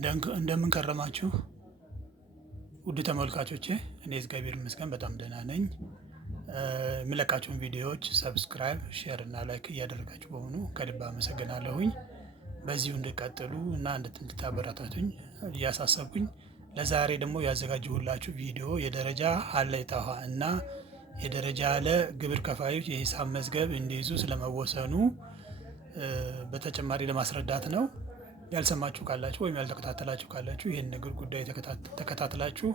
እንደምን ከረማችሁ ውድ ተመልካቾቼ። እኔ እግዚአብሔር ይመስገን በጣም ደህና ነኝ። የምለቃቸውን ቪዲዮዎች ሰብስክራይብ፣ ሼር እና ላይክ እያደረጋችሁ በሆኑ ከልብ አመሰግናለሁኝ። በዚሁ እንድቀጥሉ እና እንድታበረታቱኝ እያሳሰብኩኝ ለዛሬ ደግሞ ያዘጋጀሁላችሁ ቪዲዮ የደረጃ ሀሌታ እና የደረጃ ለ ግብር ከፋዮች የሂሳብ መዝገብ እንዲይዙ ስለመወሰኑ በተጨማሪ ለማስረዳት ነው። ያልሰማችሁ ካላችሁ ወይም ያልተከታተላችሁ ካላችሁ ይህን ነገር ጉዳይ ተከታትላችሁ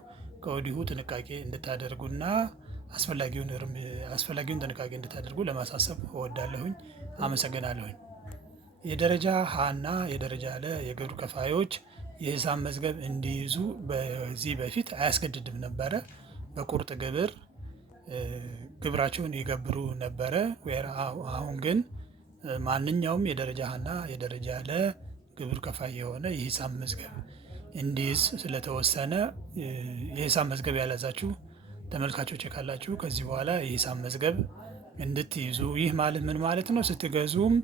ከወዲሁ ጥንቃቄ እንድታደርጉና አስፈላጊውን ጥንቃቄ እንድታደርጉ ለማሳሰብ እወዳለሁኝ። አመሰግናለሁኝ። የደረጃ ሀና የደረጃ ለ የግብር ከፋዮች የሂሳብ መዝገብ እንዲይዙ በዚህ በፊት አያስገድድም ነበረ። በቁርጥ ግብር ግብራቸውን ይገብሩ ነበረ። አሁን ግን ማንኛውም የደረጃ ሀና የደረጃ ለ ግብር ከፋይ የሆነ የሂሳብ መዝገብ እንዲይዝ ስለተወሰነ የሂሳብ መዝገብ ያልያዛችሁ ተመልካቾች ካላችሁ ከዚህ በኋላ የሂሳብ መዝገብ እንድትይዙ። ይህ ማለት ምን ማለት ነው? ስትገዙም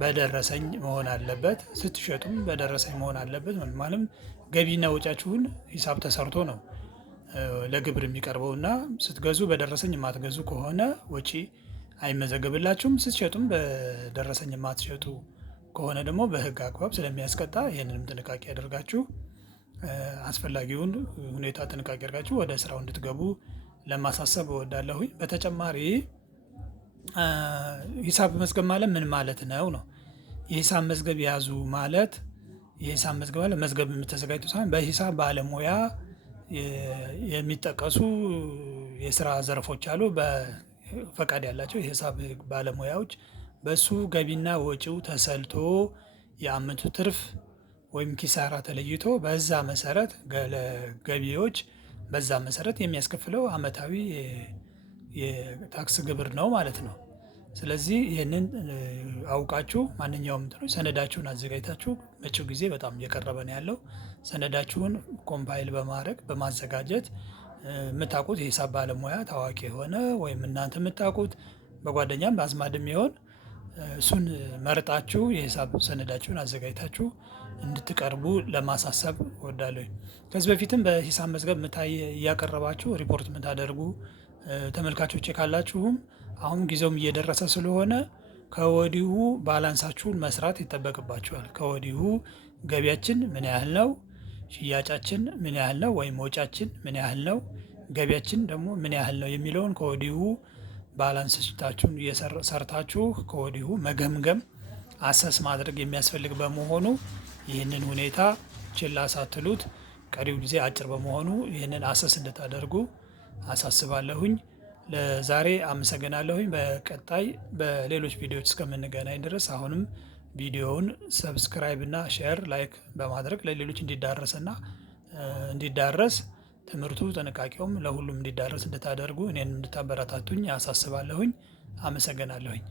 በደረሰኝ መሆን አለበት፣ ስትሸጡም በደረሰኝ መሆን አለበት። ማለትም ገቢና ወጫችሁን ሂሳብ ተሰርቶ ነው ለግብር የሚቀርበው እና ስትገዙ በደረሰኝ የማትገዙ ከሆነ ወጪ አይመዘገብላችሁም። ስትሸጡም በደረሰኝ የማትሸጡ ከሆነ ደግሞ በሕግ አግባብ ስለሚያስቀጣ ይህንንም ጥንቃቄ ያደርጋችሁ አስፈላጊውን ሁኔታ ጥንቃቄ አድርጋችሁ ወደ ስራው እንድትገቡ ለማሳሰብ እወዳለሁኝ። በተጨማሪ ሂሳብ መዝገብ ማለት ምን ማለት ነው? የሂሳብ መዝገብ ያዙ ማለት የሂሳብ መዝገብ ማለት መዝገብ የምተዘጋጁ ሳይሆን በሂሳብ ባለሙያ የሚጠቀሱ የስራ ዘርፎች አሉ። በፈቃድ ያላቸው የሂሳብ ባለሙያዎች በሱ ገቢና ወጪው ተሰልቶ የአመቱ ትርፍ ወይም ኪሳራ ተለይቶ በዛ መሰረት ገቢዎች በዛ መሰረት የሚያስከፍለው አመታዊ የታክስ ግብር ነው ማለት ነው። ስለዚህ ይህንን አውቃችሁ ማንኛውም ሰነዳችሁን አዘጋጅታችሁ መጪው ጊዜ በጣም እየቀረበ ነው ያለው። ሰነዳችሁን ኮምፓይል በማድረግ በማዘጋጀት የምታውቁት የሂሳብ ባለሙያ ታዋቂ የሆነ ወይም እናንተ የምታውቁት በጓደኛም በአዝማድም ይሆን እሱን መርጣችሁ የሂሳብ ሰነዳችሁን አዘጋጅታችሁ እንድትቀርቡ ለማሳሰብ እወዳለሁ። ከዚህ በፊትም በሂሳብ መዝገብ እያቀረባችሁ ሪፖርት የምታደርጉ ተመልካቾች ካላችሁም አሁን ጊዜውም እየደረሰ ስለሆነ ከወዲሁ ባላንሳችሁን መስራት ይጠበቅባችኋል። ከወዲሁ ገቢያችን ምን ያህል ነው፣ ሽያጫችን ምን ያህል ነው፣ ወይም ወጫችን ምን ያህል ነው፣ ገቢያችን ደግሞ ምን ያህል ነው የሚለውን ከወዲሁ ባላንስታችሁን ሰርታችሁ ከወዲሁ መገምገም አሰስ ማድረግ የሚያስፈልግ በመሆኑ ይህንን ሁኔታ ችላ ሳትሉት ቀሪው ጊዜ አጭር በመሆኑ ይህንን አሰስ እንድታደርጉ አሳስባለሁኝ። ለዛሬ አመሰግናለሁኝ። በቀጣይ በሌሎች ቪዲዮዎች እስከምንገናኝ ድረስ አሁንም ቪዲዮውን ሰብስክራይብ እና ሼር ላይክ በማድረግ ለሌሎች እንዲዳረስ ትምህርቱ ጥንቃቄውም ለሁሉም እንዲዳረስ እንድታደርጉ እኔን እንድታበረታቱኝ አሳስባለሁኝ። አመሰግናለሁኝ።